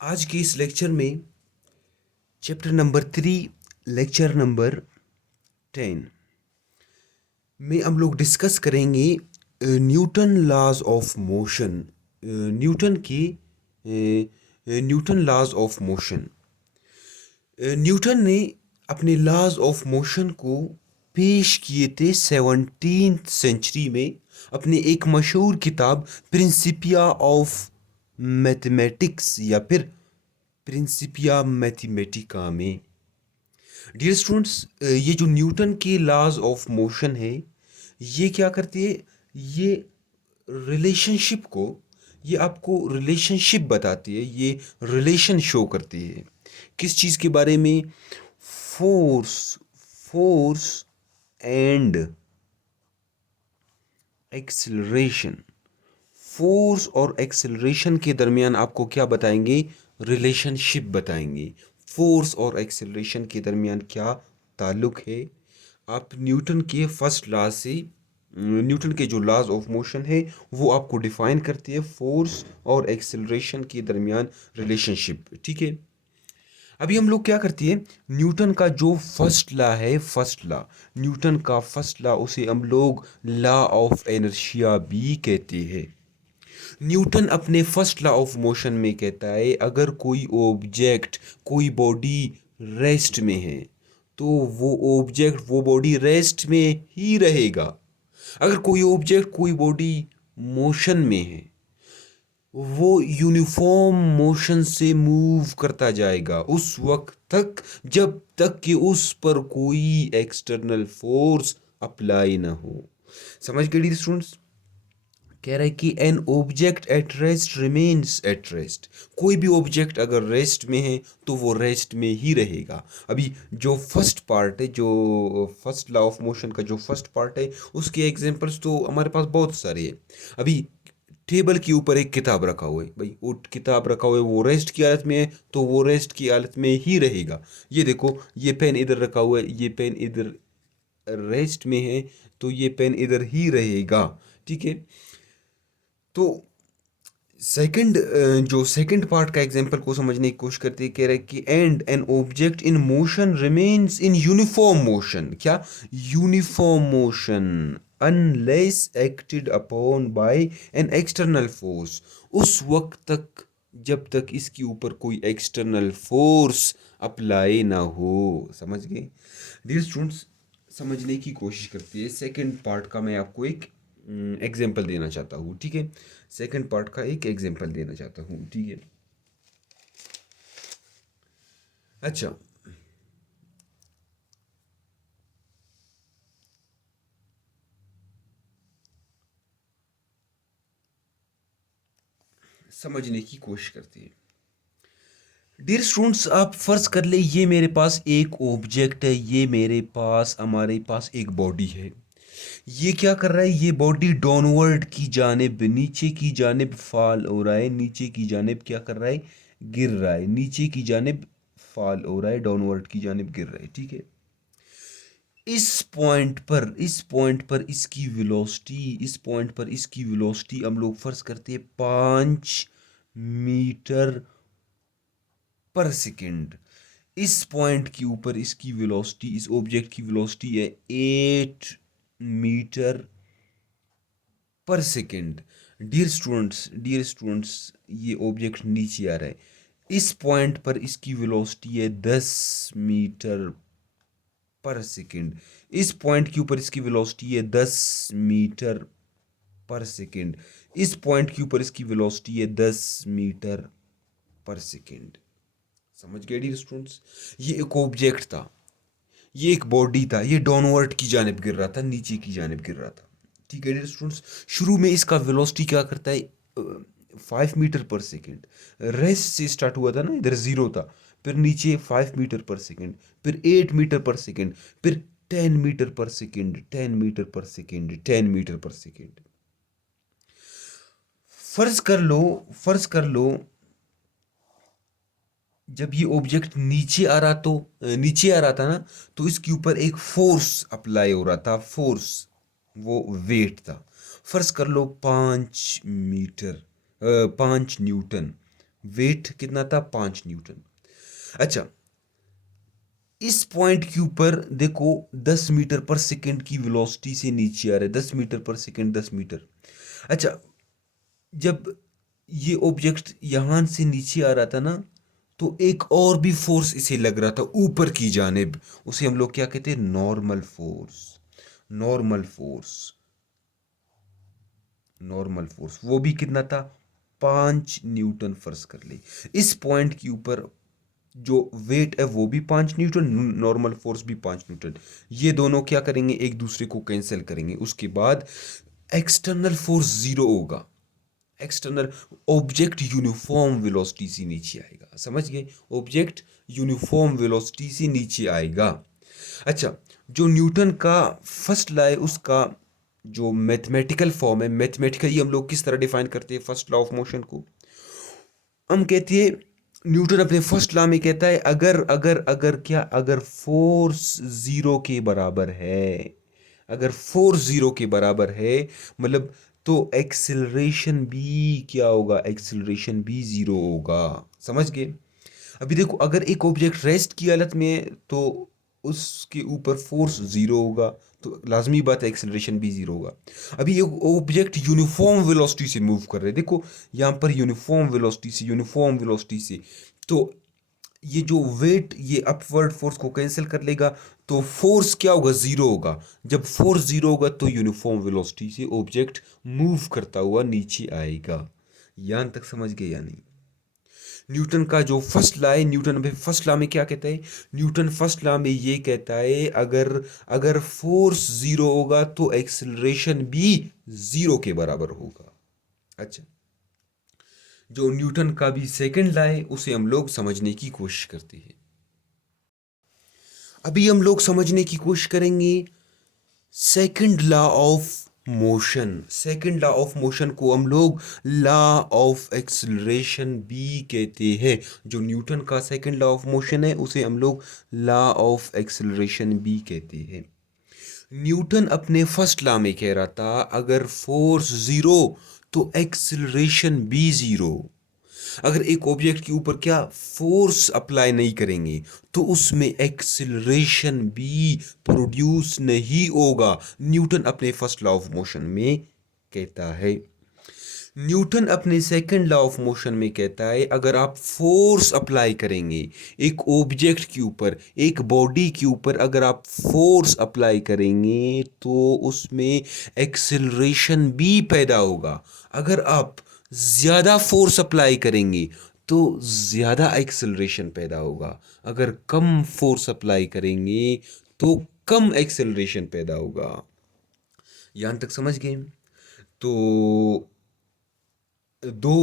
आज के इस लेक्चर में चैप्टर नंबर 3 लेक्चर नंबर 10 में हम लोग डिस्कस करेंगे Newton laws of motion. Newton के Newton laws of motion. Newton ने अपने लॉज ऑफ मोशन को पेश किए थे 17th सेंचुरी में अपने एक मशहूर किताब प्रिंसिपिया ऑफ मैथमेटिक्स या फिर प्रिंसिपिया मैथमेटिका में। डियर स्टूडेंट्स, ये जो न्यूटन के लॉज ऑफ मोशन है ये क्या करती है, ये रिलेशनशिप को, ये आपको रिलेशनशिप बताती है, ये रिलेशन शो करती है किस चीज़ के बारे में? Force force and acceleration. Force और एक्सेलरेशन के दरमियान आपको क्या बताएंगे? रिलेशनशिप बताएंगे। फोर्स और एक्सेलरेशन के दरमियान क्या ताल्लुक है? आप न्यूटन के फर्स्ट लॉ से, न्यूटन के जो लॉज ऑफ मोशन है वो आपको डिफाइन करती है फोर्स और एक्सेलरेशन के दरमियान रिलेशनशिप। ठीक है, अभी हम लोग क्या करती है, न्यूटन का जो फर्स्ट लॉ है, फर्स्ट लॉ, न्यूटन का फर्स्ट लॉ, उसे हम लोग लॉ ऑफ इनर्शिया भी कहते हैं। न्यूटन अपने फर्स्ट लॉ ऑफ मोशन में कहता है अगर कोई ऑब्जेक्ट, कोई बॉडी रेस्ट में है तो वो ऑब्जेक्ट, वो बॉडी रेस्ट में ही रहेगा। अगर कोई ऑब्जेक्ट, कोई बॉडी मोशन में है वो यूनिफॉर्म मोशन से मूव करता जाएगा उस वक्त तक जब तक कि उस पर कोई एक्सटर्नल फोर्स अप्लाई ना हो। समझ गए स्टूडेंट्स? कह रहा है कि an object at rest remains at rest. कोई भी ऑब्जेक्ट अगर रेस्ट में है तो वो रेस्ट में ही रहेगा। अभी जो फर्स्ट पार्ट है, जो फर्स्ट लॉ ऑफ मोशन का जो फर्स्ट पार्ट है, उसके एग्जांपल्स तो हमारे पास बहुत सारे हैं। अभी टेबल के ऊपर एक किताब रखा हुआ है, भाई वो किताब रखा हुआ है, वो रेस्ट की हालत में है तो वो रेस्ट की हालत में ही रहेगा। ये देखो, ये पेन इधर रखा हुआ है, ये पेन इधर रेस्ट में है तो ये पेन इधर ही रहेगा। ठीक है, तो सेकंड, जो सेकंड पार्ट का एग्जांपल को समझने की कोशिश करते हैं, कह रहा है कि and an object in motion remains in uniform motion. क्या? Uniform motion unless acted upon by an external force. उस वक्त तक जब तक इसके ऊपर कोई एक्सटर्नल फोर्स अप्लाई ना हो। समझ गए? डियर स्टूडेंट्स, समझने की कोशिश करती है। सेकंड पार्ट का मैं आपको एक एग्जांपल देना चाहता हूँ। ठीक है, सेकंड पार्ट का एक एग्जांपल देना चाहता हूँ। ठीक है, अच्छा, समझने की कोशिश करती है। डियर स्टूडेंट्स, आप फर्ज कर ले ये मेरे पास एक ऑब्जेक्ट है, ये मेरे पास, हमारे पास एक बॉडी है। ये क्या कर रहा है? ये बॉडी डाउनवर्ड की जानिब, नीचे की जानिब फॉल हो रहा है, नीचे की जानिब क्या कर रहा है? गिर रहा है, नीचे की जानिब फॉल हो रहा है, डाउनवर्ड की जानिब गिर रहा है। ठीक है, इस पॉइंट पर इसकी वेलोसिटी, इस पॉइंट पर इसकी वेलोसिटी हम लोग फर्ज करते हैं 5 मीटर पर सेकंड। इस पॉइंट के ऊपर इसकी वेलोसिटी, इस ऑब्जेक्ट की वेलोसिटी है 8 मीटर पर सेकंड। डियर स्टूडेंट्स, ये ऑब्जेक्ट नीचे आ रहा है, इस पॉइंट पर इसकी वेलोसिटी है 10 मीटर पर सेकंड। इस पॉइंट के ऊपर इसकी वेलोसिटी है 10 मीटर पर सेकंड। इस पॉइंट के ऊपर इसकी वेलोसिटी है 10 मीटर पर सेकंड। समझ गए डियर स्टूडेंट्स? ये एक ऑब्जेक्ट था, ये एक बॉडी था, ये डाउनवर्ड की जानिब गिर रहा था, नीचे की जानिब गिर रहा था। ठीक है डियर स्टूडेंट्स, शुरू में इसका वेलोसिटी क्या करता है? 5 मीटर पर सेकेंड। रेस्ट से स्टार्ट हुआ था ना, इधर जीरो था, फिर नीचे 5 मीटर पर सेकेंड, फिर 8 मीटर पर सेकेंड, फिर 10 मीटर पर सेकेंड, 10 मीटर पर सेकेंड, 10 मीटर पर सेकेंड। फर्ज कर लो, फर्ज कर लो जब ये ऑब्जेक्ट नीचे आ रहा, तो नीचे आ रहा था ना, तो इसके ऊपर एक फोर्स अप्लाई हो रहा था, फोर्स, वो वेट था। फर्ज कर लो 5 मीटर, 5 न्यूटन, वेट कितना था, 5 न्यूटन। अच्छा, इस पॉइंट के ऊपर देखो 10 मीटर पर सेकंड की वेलोसिटी से नीचे आ रहा है, 10 मीटर पर सेकंड, 10 मीटर। अच्छा, जब ये ऑब्जेक्ट यहां से नीचे आ रहा था ना, तो एक और भी फोर्स इसे लग रहा था ऊपर की जानिब, उसे हम लोग क्या कहते हैं, normal force. Normal force, normal force वो भी कितना था, 5 न्यूटन फर्ज कर ले। इस पॉइंट के ऊपर जो वेट है वो भी 5 न्यूटन, नॉर्मल फोर्स भी 5 न्यूटन। ये दोनों क्या करेंगे, एक दूसरे को कैंसिल करेंगे। उसके बाद एक्सटर्नल फोर्स जीरो होगा। एक्सटर्नल ऑब्जेक्ट यूनिफॉर्म वेलोसिटी से नीचे आएगा, समझ गए, ऑब्जेक्ट यूनिफॉर्म वेलोसिटी से नीचे आएगा। अच्छा, जो न्यूटन का फर्स्ट लॉ है उसका जो मैथमेटिकल फॉर्म है, मैथमेटिकली हम लोग किस तरह डिफाइन करते हैं फर्स्ट लॉ ऑफ मोशन को, हम कहते हैं, न्यूटन अपने फर्स्ट लॉ में कहता है, अगर अगर अगर क्या, अगर फोर्स जीरो के बराबर है, अगर फोर्स जीरो के बराबर है, मतलब तो एक्सिलरेशन भी क्या होगा, एक्सिलरेशन भी जीरो होगा, समझ गए। अभी देखो, अगर एक ऑब्जेक्ट रेस्ट की हालत में है तो उसके ऊपर फोर्स जीरो होगा, तो लाजमी बात है एक्सेलरेशन भी जीरो होगा। अभी ये ऑब्जेक्ट यूनिफॉर्म वेलोसिटी से मूव कर रहे हैं, देखो यहाँ पर यूनिफॉर्म वेलोसिटी से, यूनिफॉर्म वेलोसिटी से, तो ये जो वेट ये अपवर्ड फोर्स को कैंसिल कर लेगा, तो फोर्स क्या होगा, जीरो होगा। जब फोर्स जीरो होगा तो यूनिफॉर्म वेलोसिटी से ऑब्जेक्ट मूव करता हुआ नीचे आएगा। यहां तक समझ गए या नहीं। न्यूटन का जो फर्स्ट लॉ है, न्यूटन में फर्स्ट लॉ में क्या कहता है, न्यूटन फर्स्ट लॉ में ये कहता है, अगर अगर फोर्स जीरो होगा तो एक्सिलरेशन भी जीरो के बराबर होगा। अच्छा, जो न्यूटन का भी सेकंड लॉ है उसे हम लोग समझने की कोशिश करते हैं। अभी हम लोग समझने की कोशिश करेंगे second law of motion. Second law of motion को हम लोग लॉ ऑफ एक्सिलरेशन भी कहते हैं। जो न्यूटन का सेकंड लॉ ऑफ मोशन है उसे हम लोग लॉ ऑफ एक्सिलरेशन भी कहते हैं। न्यूटन अपने फर्स्ट लॉ में कह रहा था, अगर फोर्स जीरो तो एक्सिलरेशन भी जीरो। अगर एक ऑब्जेक्ट के ऊपर क्या फोर्स अप्लाई नहीं करेंगे तो उसमें एक्सिलरेशन भी प्रोड्यूस नहीं होगा, न्यूटन अपने फर्स्ट लॉ ऑफ मोशन में कहता है। न्यूटन अपने सेकंड लॉ ऑफ मोशन में कहता है, अगर आप फोर्स अप्लाई करेंगे एक ऑब्जेक्ट के ऊपर, एक बॉडी के ऊपर अगर आप फोर्स अप्लाई करेंगे तो उसमें एक्सिलरेशन भी पैदा होगा। अगर आप ज़्यादा फोर्स अप्लाई करेंगे तो ज़्यादा एक्सिलरेशन पैदा होगा। अगर कम फोर्स अप्लाई करेंगे तो कम एक्सिलरेशन पैदा होगा। यहाँ तक समझ गए। तो दो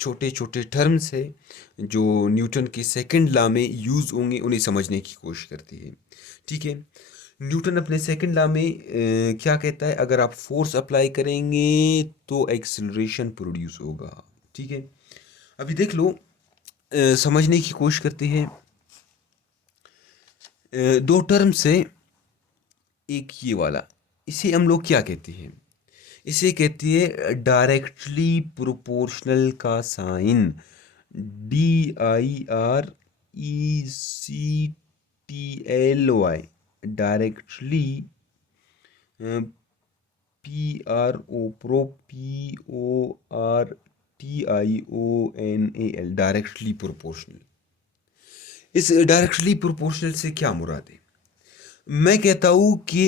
छोटे छोटे टर्म्स है जो न्यूटन के सेकंड लॉ में यूज़ होंगे, उन्हें समझने की कोशिश करती है। ठीक है, न्यूटन अपने सेकंड लॉ में क्या कहता है, अगर आप फोर्स अप्लाई करेंगे तो एक्सिलरेशन प्रोड्यूस होगा। ठीक है, अभी देख लो, समझने की कोशिश करते हैं। दो टर्म्स है, एक ये वाला, इसे हम लोग क्या कहते हैं, इसे कहती है डायरेक्टली प्रोपोर्शनल का sign, DIRECTLY, directly, PROPORTIONAL, directly proportional. इस डायरेक्टली प्रोपोर्शनल से क्या मुराद है, मैं कहता हूं कि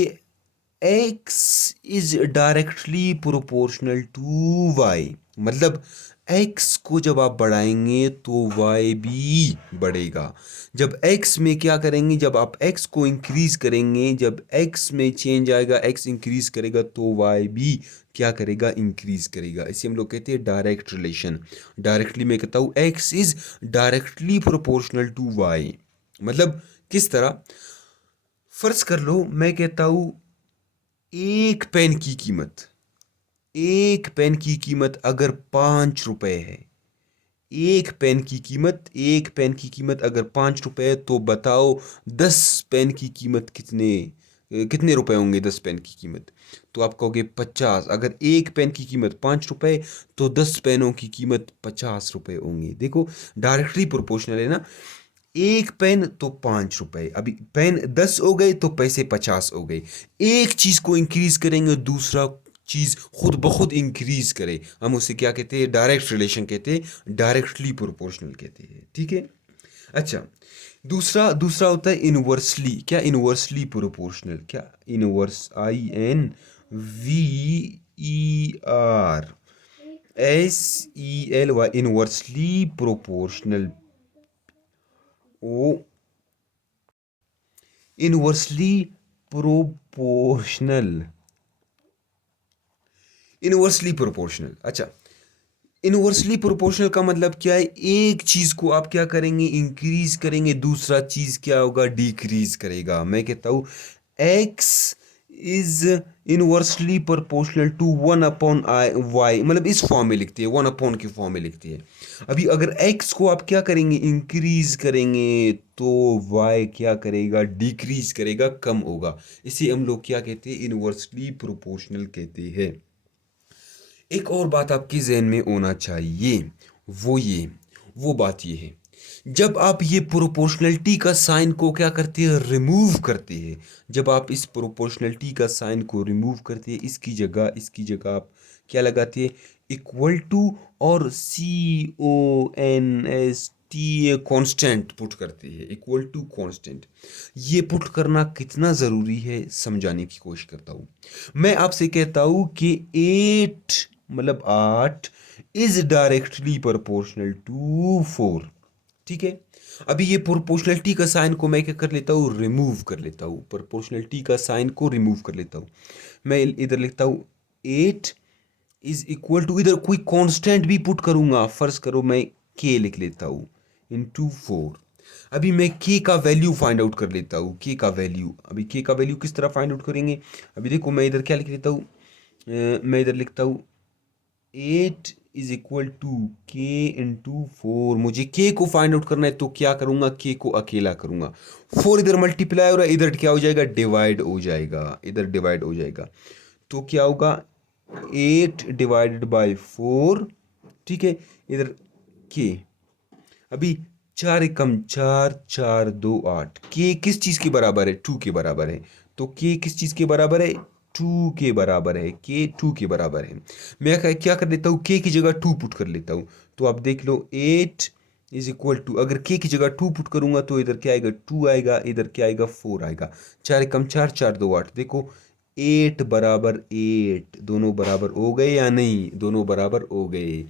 x is directly proportional to y, मतलब x को जब आप बढ़ाएंगे तो y भी बढ़ेगा। जब x में क्या करेंगे, जब आप x को इंक्रीज करेंगे, जब x में चेंज आएगा, x इंक्रीज करेगा तो y भी क्या करेगा, इंक्रीज करेगा। इसे हम लोग कहते हैं डायरेक्ट रिलेशन। डायरेक्टली मैं कहता हूँ x is directly proportional to y, मतलब किस तरह, फर्ज कर लो मैं कहता हूँ एक पेन की कीमत, एक पेन की कीमत अगर 5 रुपए है, एक पेन की कीमत, एक पेन की कीमत अगर 5 रुपए है, तो बताओ 10 पेन की कीमत कितने, कितने रुपए होंगे 10 पेन की कीमत? तो आप कहोगे 50। अगर एक पेन की कीमत 5 रुपए तो 10 पेनों की कीमत 50 रुपए होंगी। देखो डायरेक्टली प्रोपोर्शनल है ना। एक पेन तो 5 रुपए, अभी पेन 10 हो गए तो पैसे 50 हो गए। एक चीज को इंक्रीज करेंगे दूसरा चीज खुद ब खुद इंक्रीज करे, हम उसे क्या कहते हैं? डायरेक्ट रिलेशन कहते हैं, डायरेक्टली प्रोपोर्शनल कहते हैं। ठीक है। अच्छा, दूसरा दूसरा होता है इनवर्सली। क्या इनवर्सली प्रोपोर्शनल? क्या इनवर्स? INVERSELY, inversely proportional. ओ, इनवर्सली प्रोपोर्शनल, इनवर्सली प्रोपोर्शनल। अच्छा, इनवर्सली प्रोपोर्शनल का मतलब क्या है? एक चीज को आप क्या करेंगे? इंक्रीज करेंगे, दूसरा चीज क्या होगा? डिक्रीज करेगा। मैं कहता हूं x is inversely proportional to 1/y, मतलब इस फॉर्म में लिखती है, 1 की फॉर्म में लिखती है। अभी अगर एक्स को आप क्या करेंगे? इंक्रीज करेंगे तो वाई क्या करेगा? डिक्रीज करेगा, कम होगा। इसे हम लोग क्या कहते हैं? इनवर्सली प्रोपोर्शनल कहते हैं। एक और बात आपके जहन में होना चाहिए, वो बात ये है, जब आप ये प्रोपोर्शनलिटी का साइन को क्या करते हैं? रिमूव करते हैं। जब आप इस प्रोपोर्शनलिटी का साइन को रिमूव करते हैं, इसकी जगह आप क्या लगाते हैं? इक्वल टू और CONST कांस्टेंट पुट करते हैं, इक्वल टू कांस्टेंट। ये पुट करना कितना ज़रूरी है समझाने की कोशिश करता हूँ। मैं आपसे कहता हूँ कि 8 मतलब 8 इज डायरेक्टली प्रोपोर्शनल टू 4। ठीक है। अभी ये प्रोपोर्शनलिटी का साइन को मैं क्या कर लेता हूँ? रिमूव कर लेता हूँ। प्रोपोर्शनलिटी का साइन को रिमूव कर लेता हूँ। मैं इधर लिखता हूँ 8 इज इक्वल टू, इधर कोई कांस्टेंट भी पुट करूंगा, फर्ज करो मैं के लिख लेता हूँ इनटू 4। अभी मैं के का वैल्यू फाइंड आउट कर लेता हूँ। के का वैल्यू, अभी के का वैल्यू किस तरह फाइंड आउट करेंगे? अभी देखो मैं इधर क्या लिख लेता हूँ, मैं इधर लिखता हूँ 8 इज इक्वल टू के इंटू 4। मुझे के को फाइंड आउट करना है तो क्या करूंगा? के को अकेला करूंगा। 4 इधर मल्टीप्लाई हो रहा है, इधर क्या हो जाएगा? डिवाइड हो जाएगा, इधर डिवाइड हो जाएगा। तो क्या होगा? 8 डिवाइडेड बाई 4। ठीक है। इधर के, अभी 4 एकम 4, 4 2 8। के किस चीज के बराबर है? 2 के बराबर है। तो के किस चीज के बराबर है? 2 के बराबर है। के 2 के बराबर है। मैं क्या कर लेता हूँ? के की जगह 2 पुट कर लेता हूँ। तो आप देख लो 8 इज इक्वल टू, अगर के की जगह 2 पुट करूंगा तो इधर क्या आएगा? 2 आएगा, इधर क्या आएगा? 4 आएगा। 4 एकम 4, 4 2 8। देखो 8 बराबर 8, दोनों बराबर हो गए या नहीं? दोनों बराबर हो गए।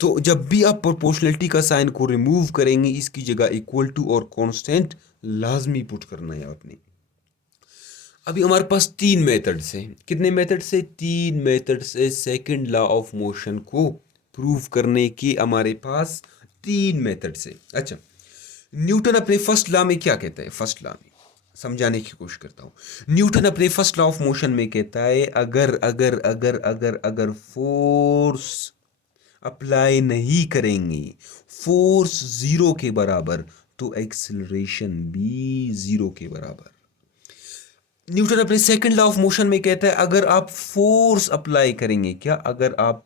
तो जब भी आप प्रोपोर्शनलिटी का साइन को रिमूव करेंगे, इसकी जगह इक्वल टू और कांस्टेंट लाजमी पुट करना है आपने। अभी हमारे पास 3 मेथड्स हैं। कितने मेथड्स है? 3 मेथड्स है सेकंड लॉ ऑफ मोशन को प्रूव करने के। हमारे पास 3 मेथड्स है। अच्छा, न्यूटन अपने फर्स्ट लॉ में क्या कहता है? फर्स्ट लॉ में समझाने की कोशिश करता हूं। न्यूटन अपने फर्स्ट लॉ ऑफ मोशन में कहता है अगर अगर अगर अगर अगर फोर्स अप्लाई नहीं करेंगे, फोर्स जीरो के बराबर, तो एक्सिलरेशन भी जीरो के बराबर। न्यूटन अपने सेकंड लॉ ऑफ मोशन में कहता है अगर आप फोर्स अप्लाई करेंगे, क्या? अगर आप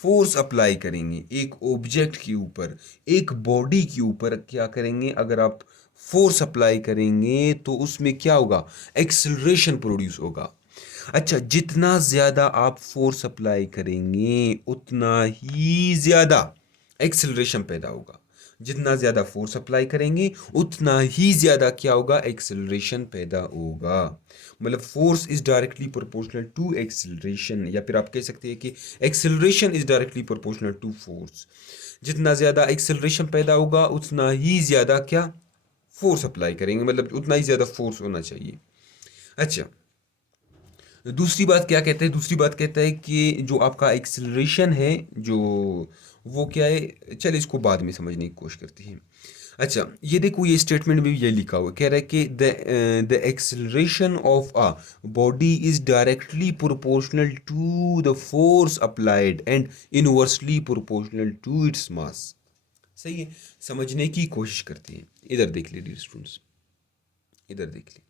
फोर्स अप्लाई करेंगे एक ऑब्जेक्ट के ऊपर, एक बॉडी के ऊपर, क्या करेंगे? अगर आप फोर्स अप्लाई करेंगे तो उसमें क्या होगा? एक्सिलरेशन प्रोड्यूस होगा। अच्छा, जितना ज्यादा आप फोर्स अप्लाई करेंगे उतना ही ज्यादा एक्सिलरेशन पैदा होगा। जितना ज्यादा फोर्स अप्लाई करेंगे उतना ही ज्यादा क्या होगा? एक्सिलरेशन पैदा होगा। मतलब force is directly proportional to acceleration, या फिर आप कह सकते हैं कि acceleration is directly proportional to force. जितना ज्यादा एक्सिलरेशन पैदा होगा उतना ही ज्यादा क्या? फोर्स अप्लाई करेंगे, मतलब उतना ही ज्यादा फोर्स होना चाहिए। अच्छा, दूसरी बात क्या कहते हैं? दूसरी बात कहता है कि जो आपका एक्सिलरेशन है, जो वो क्या है, चल इसको बाद में समझने की कोशिश करते हैं। अच्छा, ये देखो ये स्टेटमेंट में भी ये लिखा हुआ है, कह रहा है कि the acceleration of a body is directly proportional to the force applied and inversely proportional to its mass. सही है। समझने की कोशिश करते हैं। इधर देख ले डियर स्टूडेंट्स, इधर देख ले।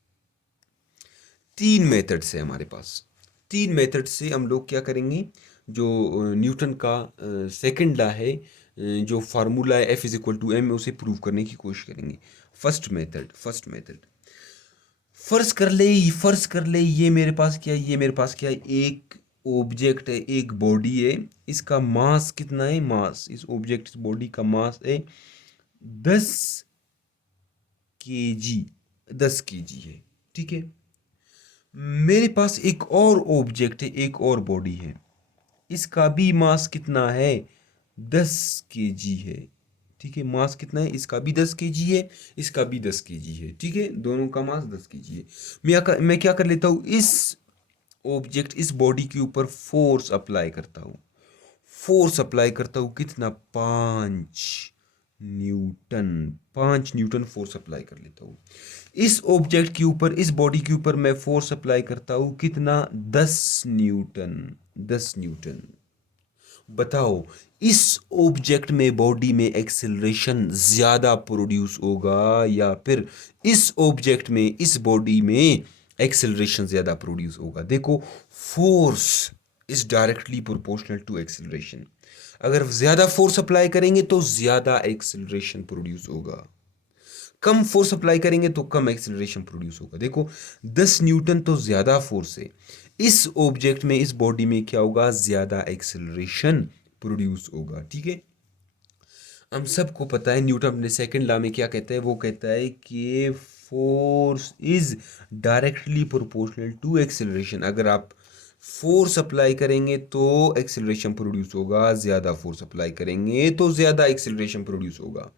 तीन मेथड्स है हमारे पास। तीन मेथड से हम लोग क्या करेंगे, जो न्यूटन का सेकंड लॉ है, जो फार्मूला है F=m, उसे प्रूव करने की कोशिश करेंगे। फर्स्ट मेथड फर्स्ट कर ले ये मेरे पास क्या है, ये मेरे पास क्या है, एक ऑब्जेक्ट है, एक बॉडी है। इसका मास कितना है, मास इस ऑब्जेक्ट इस बॉडी का मास है 10 kg, 10 kg है। ठीक है, मेरे पास एक और ऑब्जेक्ट है, एक और बॉडी है, इसका भी मास कितना है, 10 kg है। ठीक है, मास कितना है, इसका भी 10 kg है, इसका भी 10 kg है। ठीक है, दोनों का मास 10 kg है। मैं क्या कर लेता हूँ, इस ऑब्जेक्ट इस बॉडी के ऊपर फोर्स अप्लाई करता हूँ। कितना, 5 न्यूटन। 5 न्यूटन फोर्स अप्लाई कर लेता हूँ इस ऑब्जेक्ट के ऊपर, इस बॉडी के ऊपर मैं फोर्स अप्लाई करता हूँ कितना, 10 न्यूटन। 10 न्यूटन। बताओ, इस ऑब्जेक्ट में बॉडी में एक्सेलरेशन ज्यादा प्रोड्यूस होगा या फिर इस ऑब्जेक्ट में इस बॉडी में एक्सेलरेशन ज्यादा प्रोड्यूस होगा? देखो, force is directly proportional to acceleration. अगर ज्यादा फोर्स अप्लाई करेंगे तो ज्यादा एक्सेलरेशन प्रोड्यूस होगा, कम फोर्स अप्लाई करेंगे तो कम एक्सेलरेशन प्रोड्यूस होगा। देखो, 10 न्यूटन तो ज्यादा फोर्स है, इस ऑब्जेक्ट में इस बॉडी में क्या होगा, ज्यादा एक्सेलरेशन प्रोड्यूस होगा। ठीक है, हम सबको पता है न्यूटन अपने सेकंड लॉ में क्या कहता है, वो कहता है कि force is directly proportional to acceleration. अगर आप फोर्स अप्लाई करेंगे तो एक्सेलरेशन प्रोड्यूस होगा, ज़्यादा फोर्स अप्लाई करेंगे तो ज़्यादा एक्सेलरेशन प्रोड्यूस होगा।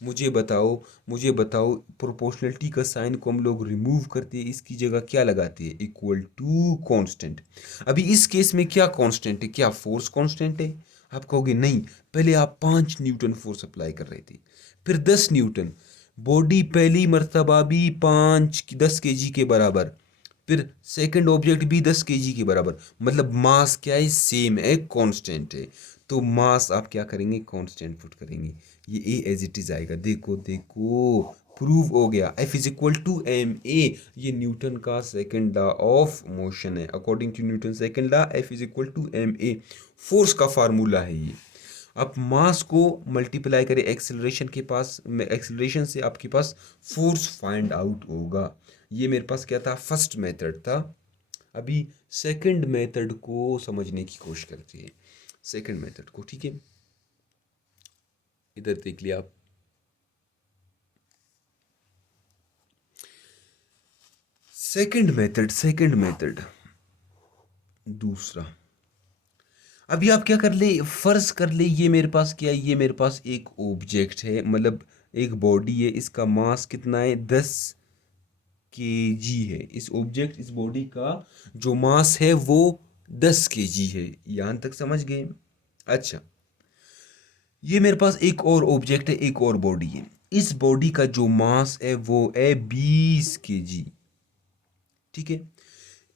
मुझे बताओ प्रोपोर्शनलिटी का साइन को हम लोग रिमूव करते हैं, इसकी जगह क्या लगाते हैं, इक्वल टू कांस्टेंट। अभी इस केस में क्या कांस्टेंट है, क्या फोर्स कांस्टेंट है? आप कहोगे नहीं, पहले आप 5 न्यूटन फोर्स अप्लाई कर रहे थे, फिर 10 न्यूटन, बॉडी पहली मर्तबा भी 10 kg के बराबर, फिर सेकंड ऑब्जेक्ट भी 10 kg के बराबर, मतलब मास क्या है, सेम है, कांस्टेंट है। तो मास आप क्या करेंगे, कांस्टेंट पुट करेंगे, ये ए एज इट इज आएगा। देखो देखो, प्रूव हो गया, F=ma। ये न्यूटन का सेकंड लॉ ऑफ मोशन है। According to Newton second law, F=ma force का फार्मूला है ये। आप मास को मल्टीप्लाई करें एक्सेलरेशन के पास, एक्सेलरेशन से आपके पास फोर्स फाइंड आउट होगा। ये मेरे पास क्या था, फर्स्ट मेथड था। अभी सेकंड मेथड को समझने की कोशिश करते हैं, सेकंड मेथड को। ठीक है, इधर देख लिया आप। सेकंड मेथड दूसरा। अभी आप क्या कर ले, फर्ज कर ले ये मेरे पास क्या है, ये मेरे पास एक ऑब्जेक्ट है, मतलब एक बॉडी है, इसका मास कितना है, 10 kg है। इस ऑब्जेक्ट इस बॉडी का जो मास है वो 10 kg है। यहां तक समझ गए? अच्छा, ये मेरे पास एक और ऑब्जेक्ट है, एक और बॉडी है, इस बॉडी का जो मास है वो है 20 kg। ठीक है,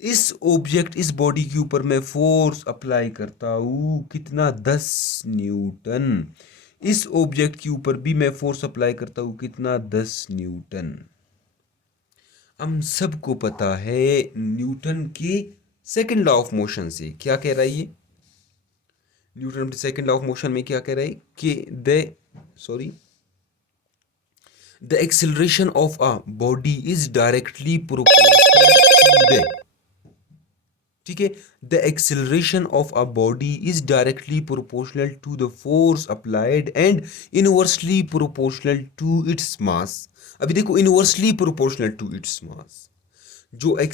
इस ऑब्जेक्ट इस बॉडी के ऊपर मैं फोर्स अप्लाई करता हूं कितना, 10 न्यूटन। इस ऑब्जेक्ट के ऊपर भी मैं फोर्स अप्लाई करता हूं कितना, 10 न्यूटन। हम सबको पता है न्यूटन के सेकंड लॉ ऑफ मोशन से क्या कह रहा है ये, Newton second law of motion में क्या कह रहा है कि the acceleration of a body is directly proportional to the, ठीक है, the acceleration of a body is directly proportional to the force applied and inversely proportional to its mass. अभी देखो, inversely proportional to its mass, जो